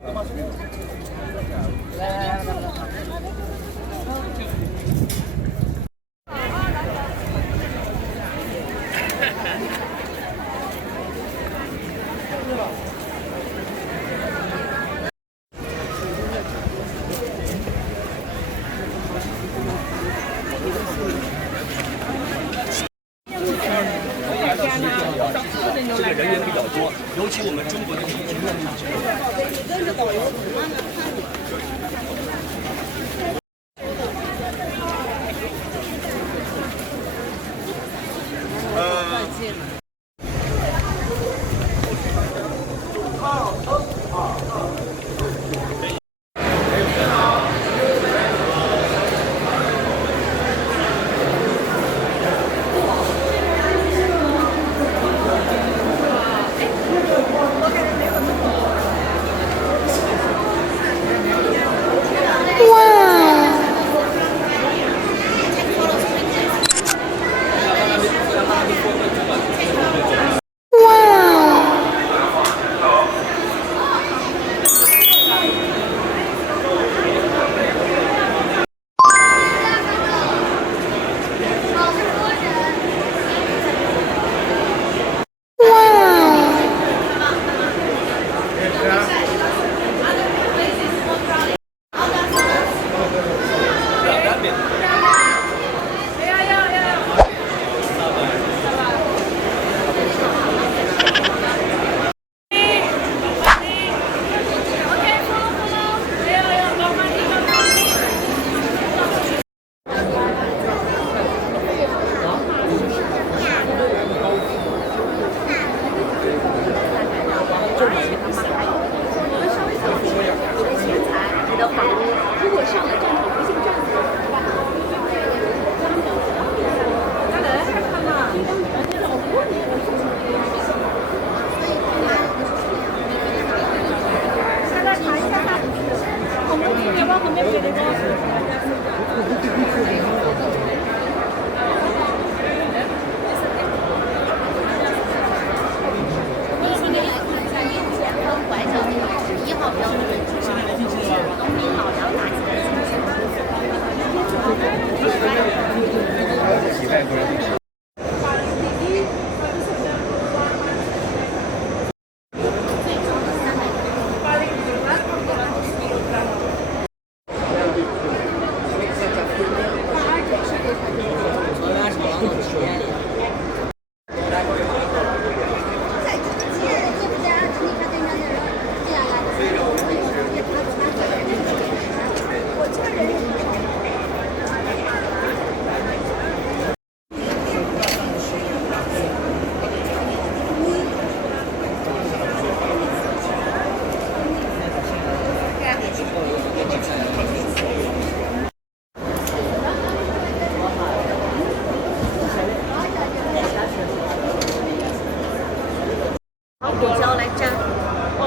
这个人员比较多，尤其我们中国的地区。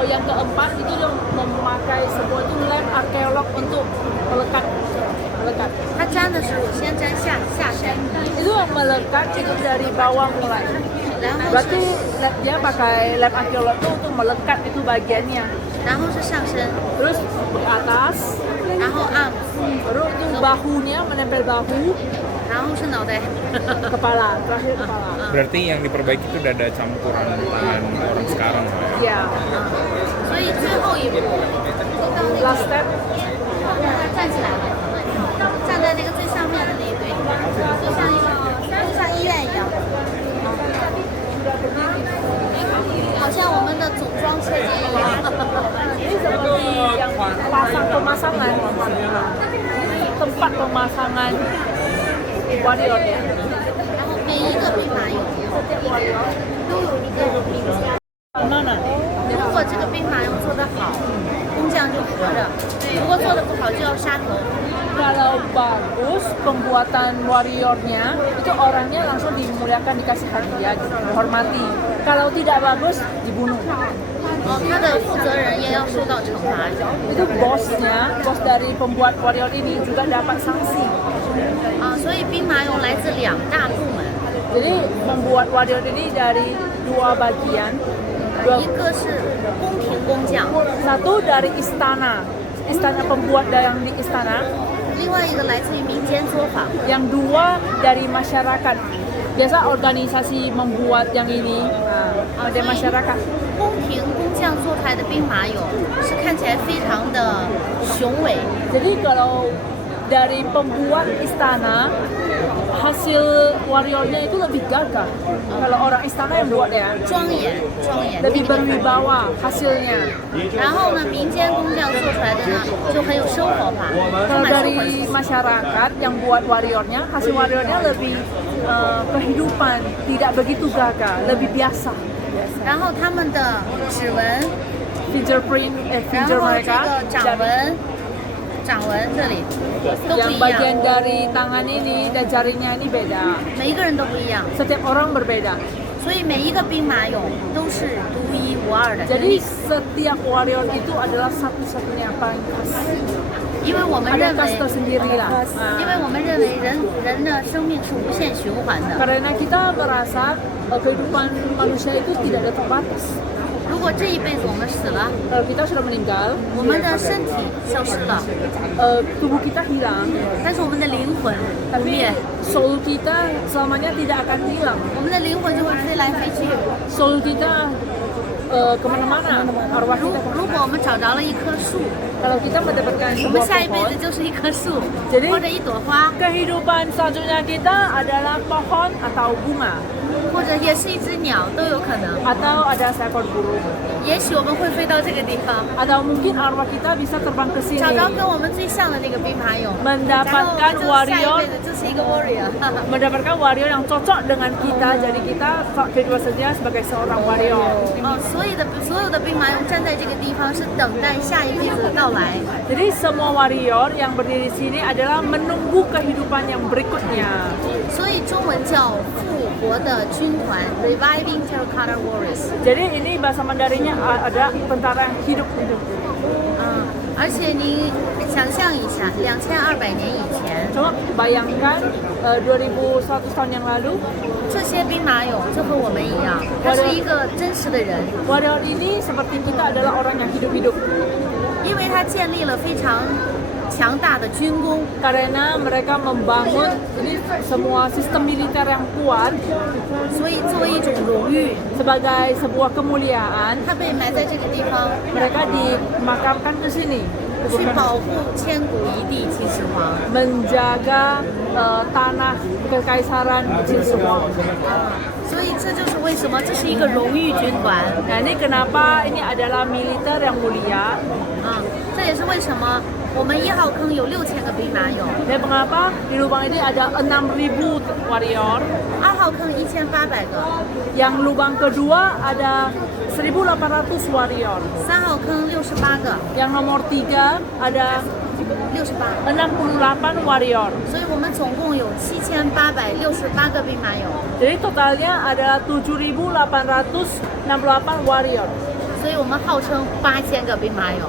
Yang keempat itu yang memakai sebuah itu lem arkeolog untuk melekat. 它粘的时候先粘下身， Itu yang melekat itu dari bawah mulai. Berarti dia pakai lem arkeolog itu untuk melekat itu bagiannya. 然后是上身， Terus di atas, 然后 arm， baru itu bahunya menempel bahu, 然后是脑袋。 kepala, terakhir kepala. Berarti yang diperbaiki itu udah ada campuran tangan orang sekarang ya? Ya. 所以最后一步就到那个 Last step. 他站起来了，站在那个最上面的那一堆，就像医院一样，好像我们的总装车间一样。 Ini seperti yang pasang pemasangan, tempat pemasangan warriornya. 然后每一个兵马俑都有一个名家。 Mana? 如果这个兵马俑做得好，工匠就活着；如果做得不好，就要杀头。 Kalau bagus pembuatan warriornya, itu orangnya langsung dimuliakan, dikasih hadiah, dihormati. Kalau tidak bagus, dibunuh. 他的负责人也要受到惩罚。 Itu bosnya, bos dari pembuat warrior ini juga dapat sanksi. 所以兵马俑来自2大部门。 Jadi membuat warrior ini dari 2 bagian. 一个是宫廷工匠， Satu dari istana pembuat yang di istana, 另外一个来自于民间作坊。 yang dua dari masyarakat. Biasa organisasi membuat yang ini dari masyarakat. 宫廷工匠做出来的兵马俑是看起来非常的雄伟， Jadi kalau dari pembuat istana, hasil warriornya itu lebih gagah. Kalau orang istana yang buat ya, 庄严，庄严。 lebih berwibawa hasilnya. 然后呢，民间工匠做出来的呢就很有生活化，充 Kalau 满生活 dari 气息。 masyarakat yang buat warriornya, hasil warriornya lebih kehidupan, tidak begitu gagah, lebih biasa. 然后他们的指纹， Fingerprint, 然 finger 后这 mereka, 个掌 dan 纹，掌纹这里都不 yang 一 bagian 样， dari tangan ini dan jarinya ini beda. 每一个人都不一样， Setiap orang berbeda. 所以每一个兵马俑都是独一无二的。 Jadi setiap warrior itu adalah satu-satunya yang paling khas. 因为我们 Ada 认 khas 为， tersendiri lah. 因为我们认为人的生命是无限循环的。 Karena kita merasa kehidupan manusia itu tidak ada terbatas. 如果这一辈子我们死了， Kalau kita sudah meninggal, 我们的身体消失了， tubuh kita hilang, 但是我们的灵魂不 tapi 灭， soul kita selamanya tidak akan hilang. 我们的灵魂就会飞来飞去。 Soul kita kemana-mana, arwah 如 kita 如 kemana-mana. 果我们找着了一棵树， Kalau kita mendapatkan 我们 sebuah 下一辈 pohon, 子就是一棵树， Jadi- 或者一朵花， kehidupan selanjutnya kita adalah pohon atau bunga, 或者也是一只鸟，都有可能。 atau ada seekor burung, 也许我们会飞到这个地方， atau mungkin arwah kita bisa terbang ke 找 sini, 着跟我们最像的那个兵马俑，然后我 mendapatkan 们就下一 warrior 辈子就是一个 warrior。 mendapatkan warrior yang cocok dengan kita, jadi kita kehidupan selanjutnya sebagai seorang warrior. 哦，所有的兵马俑站在这个地方是等待下一辈子的到来。 Jadi semua warrior yang berdiri di sini adalah menunggu kehidupan yang berikutnya. 所以中文叫复活的军团 （Reviving Terracotta Warriors）。 Jadi ini bahasa Mandarinnya ada tentara yang hidup. 而且你想象一下，2200年以前， Coba bayangkan 2100 tahun yang lalu, 这些兵马俑就和我们一样，他是一个真实的人， warrior ini seperti kita adalah orang yang hidup-hidup. 因为他建立了非常强大的军功， Karena mereka membangun ini semua sistem militer yang kuat 所以作为一种荣誉， sebagai sebuah kemuliaan, 他被埋在这个地方， mereka dimakamkan ke sini 去保护千古一帝秦始皇。 menjaga tanah kekaisaran Qin Shi Huang. 所以这就是为什么这是一个荣誉军团 Nah ini kenapa ini adalah militer yang mulia 啊，这也是为什么我们1号坑有6000个兵马俑， dan mengapa di lubang ini ada 6.000 warrior, 2号坑1800个， yang lubang kedua ada 1.800 warrior, 3号坑68个， yang nomor 3 ada 68。 68 warrior. 所以我们总共有7868个兵马俑， Jadi totalnya adalah 7.868 warrior. 所以我们号称8000个兵马俑。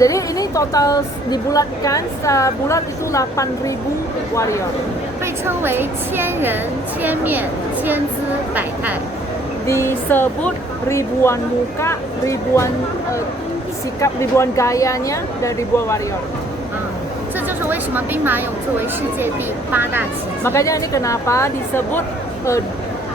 Jadi ini total dibulatkan sebulan itu 8.000 warrior. 被称为千人、千面、千姿百态。 Disebut ribuan muka, ribuan sikap, ribuan gayanya, dan ribuan warrior. 这就是为什么兵马俑作为世界第8大奇迹。 Makanya ini kenapa disebut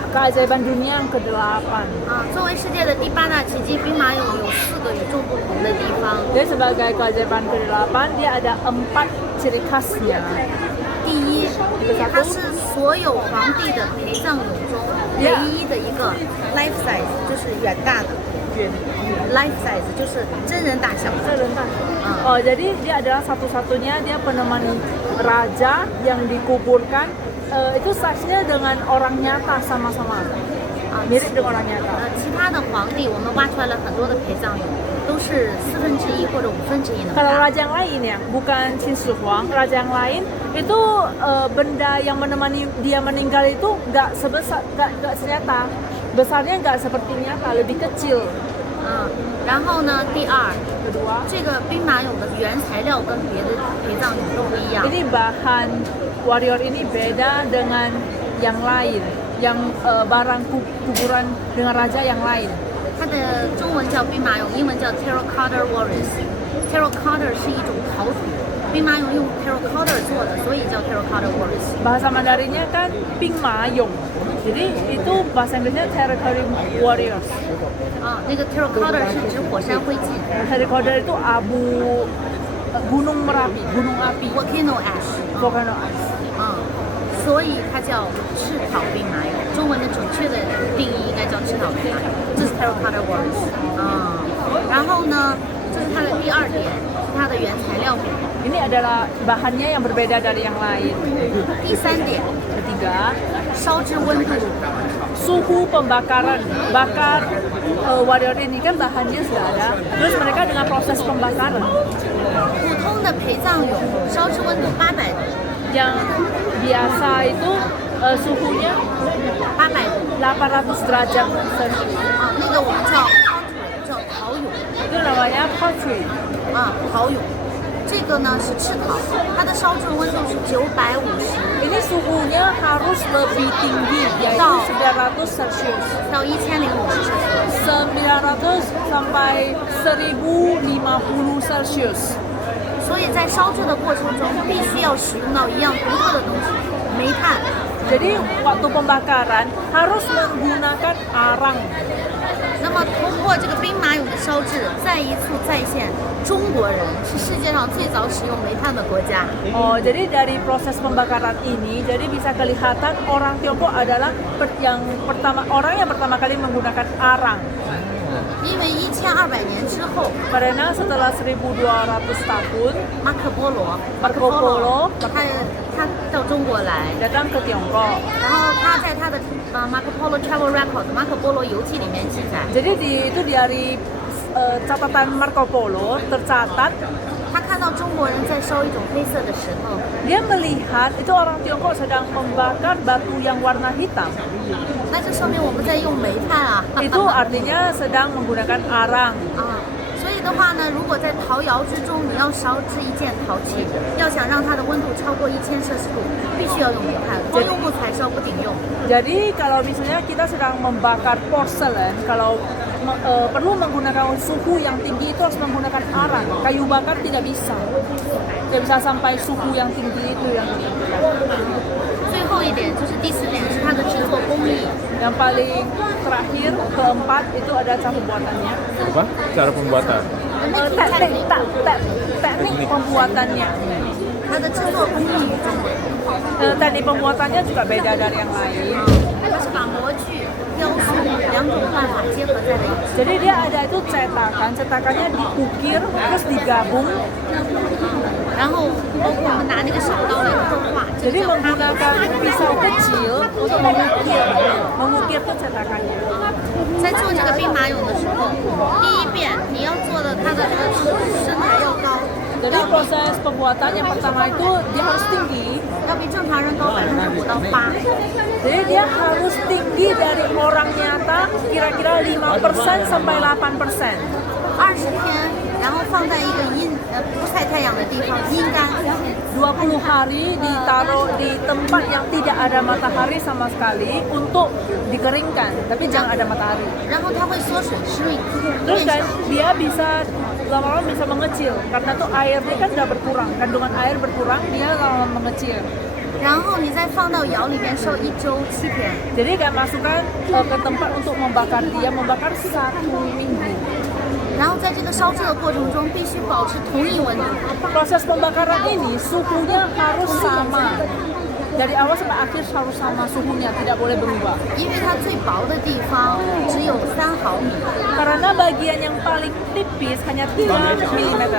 keajaiban dunia yang ke-8. 作为世界的第8大奇迹，兵马俑有4个与众不同的地方。 Jadi sebagai keajaiban ke-8, dia ada 4 ciri khasnya. 第一，它是所有皇帝的陪葬俑中唯一的一个 life size，就是远大的 life size，就是真人大小的。 Oh, jadi dia adalah satu-satunya dia penemani raja yang dikuburkan itu size-nya dengan orang nyata sama-sama. Mirip dengan orang nyata. 其他的皇帝，我们挖出来了很多的陪葬俑，都是1/4或者1/5的。 Kalau raja yang lain ya, bukan Qin Shi Huang, raja yang lain itu benda yang menemani dia meninggal itu nggak sebesar, nggak senyata. Besarnya nggak seperti nyata, lebih kecil. 然后呢，第二， Kedua, 这个兵马俑的原材料跟别的陪葬俑都不一样。 ini bahan warrior ini beda dengan yang lain, yang barang kuburan dengan raja yang lain. 它的中文叫兵马俑，英文叫 Terracotta Warriors。Terracotta 是一种陶土，兵马俑用 Terracotta 做的，所以叫 Terracotta Warriors。 Bahasa Mandarinnya kan Pingmayong. Jadi itu bahasa Inggrisnya Terracotta Warriors. 啊，那个 Terracotta 是指火山灰烬 Terracotta itu abu gunung Merapi, gunung api, ，volcano ash。 volcano ice. 所以它叫赤陶兵马俑。中文的准确的定义应该叫赤陶兵马俑，这是 Terracotta Warriors。然后呢，这是它的第二点，是它的原材料表。 Ini adalah bahannya yang berbeda dari yang lain. 第三点， Ketiga, 烧制温度。 suhu pembakaran. Bakar warrior ini kan bahannya sudah ada. Terus mereka dengan proses pembakaran 普通的陪葬俑烧制温度800度， yang biasa itu suhunya 800度 800 derajat Celcius. 啊，那个我们叫陶俑 Itu namanya pottery. 啊，陶俑。这个呢是赤陶，它的烧制温度是950 Ini suhunya harus lebih tinggi, yaitu 900 Celcius. 到1050摄氏度。 900 sampai 1050 Celcius. 所以在烧制的过程中，必须要使用到一样独特的东西——煤炭。 Jadi waktu pembakaran harus menggunakan arang. 那么通过这个兵马俑的烧制，再一次再现中国人是世界上最早使用煤炭的国家。 Oh, jadi dari proses pembakaran ini, jadi bisa kelihatan orang Tiongkok adalah orang yang pertama kali menggunakan arang. 因为1200年之后， Karena setelah 1200 tahun, 马可波罗 Marco Polo 他到中国来， datang ke Tiongkok. 然后他在他的Marco Polo Travel Record 马可波罗游记里面记载， Jadi itu dari catatan Marco Polo tercatat 他看到中国人在烧一种黑色的石头， dia melihat itu orang Tiongkok sedang membakar batu yang warna hitam. 那就说明我们在用煤炭啊。 Itu artinya sedang menggunakan arang. 啊，所以的话呢，如果在陶窑之中你要烧制一件陶器，要想让它的温度超过1000摄氏度，必须要用煤炭，光用木材烧不顶用。 Jadi kalau misalnya kita sedang membakar porselen, kalau perlu menggunakan suhu yang tinggi itu harus menggunakan arang. Kayu bakar tidak bisa sampai suhu yang tinggi itu yang dibutuhkan. 最后一点就是第4点是它的制作工艺。 Yang paling terakhir keempat itu ada cara pembuatannya. Apa? Cara pembuatan. Teknik pembuatannya. 它的制作工艺与中文， Teknik pembuatannya juga beda dari yang lain. 它是把模具、雕塑两种办法结合在了一起。 Jadi dia ada itu cetakannya diukir terus digabung. 然后包括我们拿那个小刀来刻画，这 Jadi 叫它的 menggunakan pisau kecil untuk mengukir tuh cetakannya. 在做这个兵马俑的时候，第一遍你要做的它的这个身材要高， Jadi proses pembuatan yang pertama itu dia harus tinggi. 要比正常人高5%到8%。 Jadi dia harus tinggi dari orang nyata kira-kira 5% sampai 8%. 20天，然后放在一个不晒太阳的地方阴干。 20 hari ditaruh di tempat yang tidak ada matahari sama sekali untuk dikeringkan, tapi jangan ada matahari. 然后它会缩水shrink， Terus 变 kan 小。 dia bisa lama-lama bisa mengecil karena tuh airnya kan sudah berkurang, kandungan air berkurang, dia lama-lama mengecil. 然后你再放到窑里面烧1周7天。 Jadi kan masukkan ke tempat untuk membakar dia, membakar 1 minggu. 然后在这个烧制的过程中，必须保持同一温度。 Proses pembakaran ini suhunya harus sama. Dari awal sampai akhir harus sama suhunya, tidak boleh berubah. 因为它最薄的地方只有3毫米， Karena bagian yang paling tipis hanya 3 mm.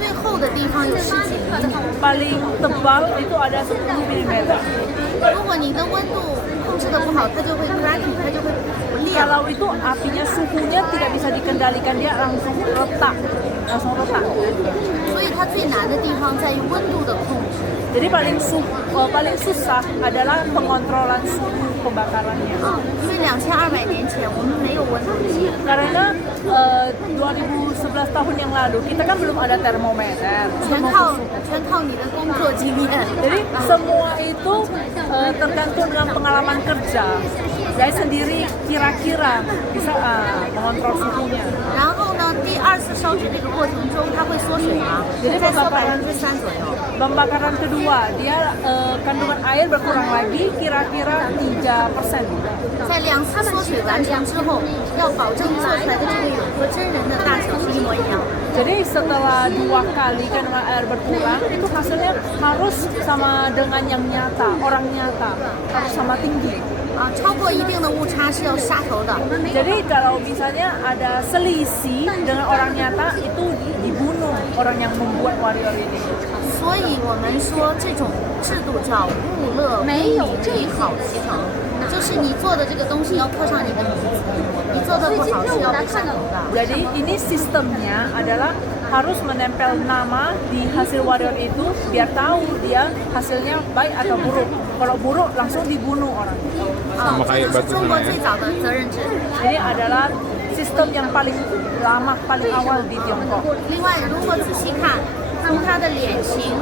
最厚的地方有10几厘米。 Paling tebal itu ada 10 mm. 如果你的温度控制的不好，它就会 cracking， 它就会裂。 Kalau itu apinya suhunya tidak bisa dikendalikan, dia langsung retak. 所以它最难的地方在于温度的控制。 Jadi paling susah adalah pengontrolan suhu. pembakarannya. 因为2200年前我们没有温度计， Karena 2011 tahun yang lalu kita kan belum ada termometer. 全靠你的工作经验。 Jadi semua itu tergantung dengan pengalaman kerja. Saya sendiri kira-kira bisa mengontrol suhunya. 然后呢，第二次烧制这个过程中，它会缩水吗？jadi 再缩3%左右。 Pembakaran kedua, dia kandungan air berkurang lagi kira-kira 3%. 在2次缩水完成之后，要保证做出来的这个蛹和真人的大小是一模一样。 Jadi setelah 2 kali kandungan air berkurang, itu hasilnya harus sama dengan yang nyata, orang nyata, harus sama tinggi. 超过一定的误差是要杀头的。 Jadi kalau misalnya ada selisih dengan orang nyata, itu dibunuh orang yang membuat warrior ini. 所以我们说这种制度叫物乐没有最好集成，就是你做的这个东西要刻上你的名字，你做的不好是要被杀头的。 Jadi ini sistemnya adalah harus menempel nama di hasil warrior itu biar tahu dia hasilnya baik atau buruk. Kalau buruk langsung dibunuh orang. 这就是中国最早的责任制。 Ini adalah sistem yang paling lama, paling awal di Tiongkok. 另外，如果仔细看，从他的脸型、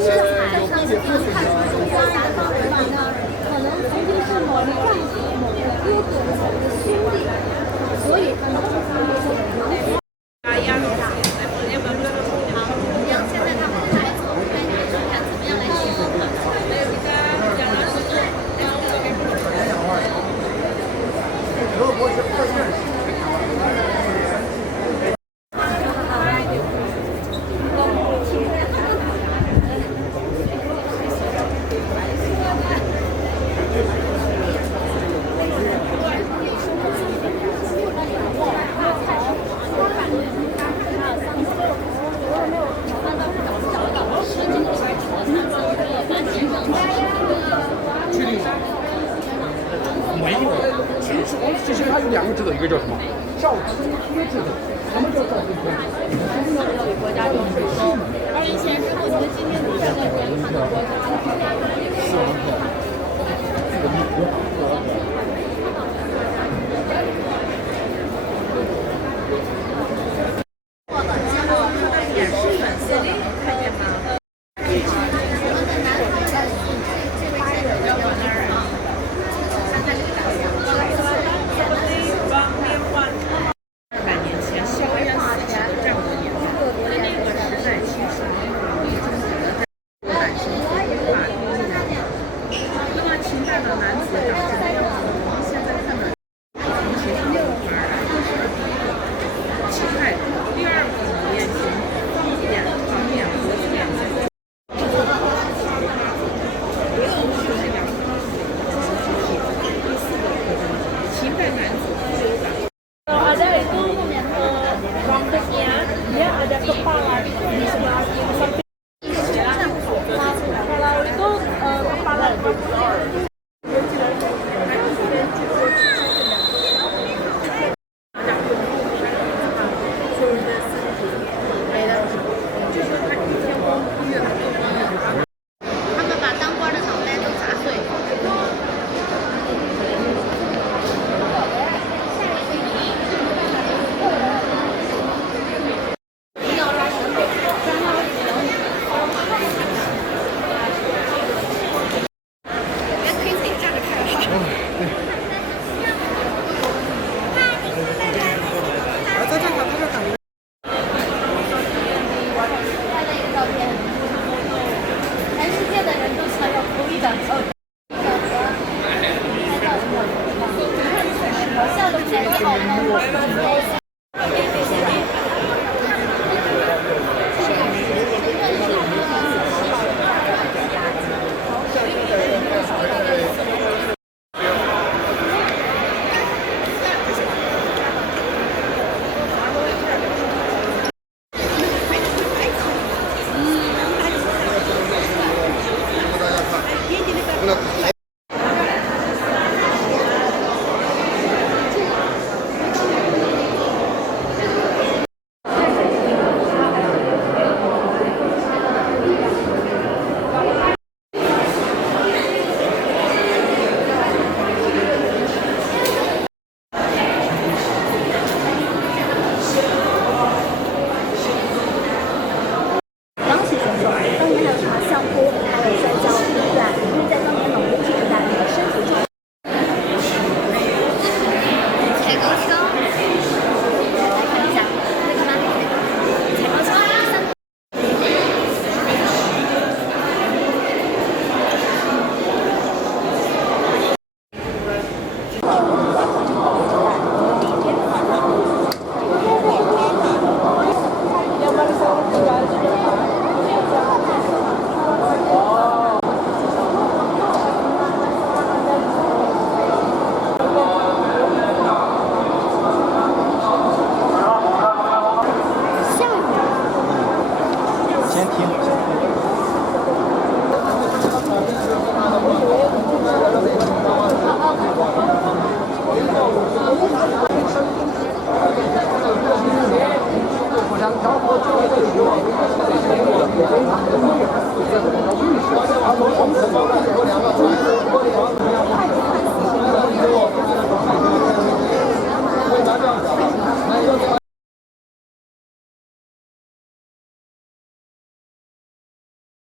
身材，能看出中国家的方人可能曾经是某一个哥哥的兄弟，所以他们现在他们来做，看怎么样来形容它。 没有，其实它有2个制度，一个叫什么照出贴制度，什么叫照出贴？国家就是说，2000年之后，你的今天你现在人看到国家。 Kalau ada itu rambutnya dia ada kepala di sebelah kiri samping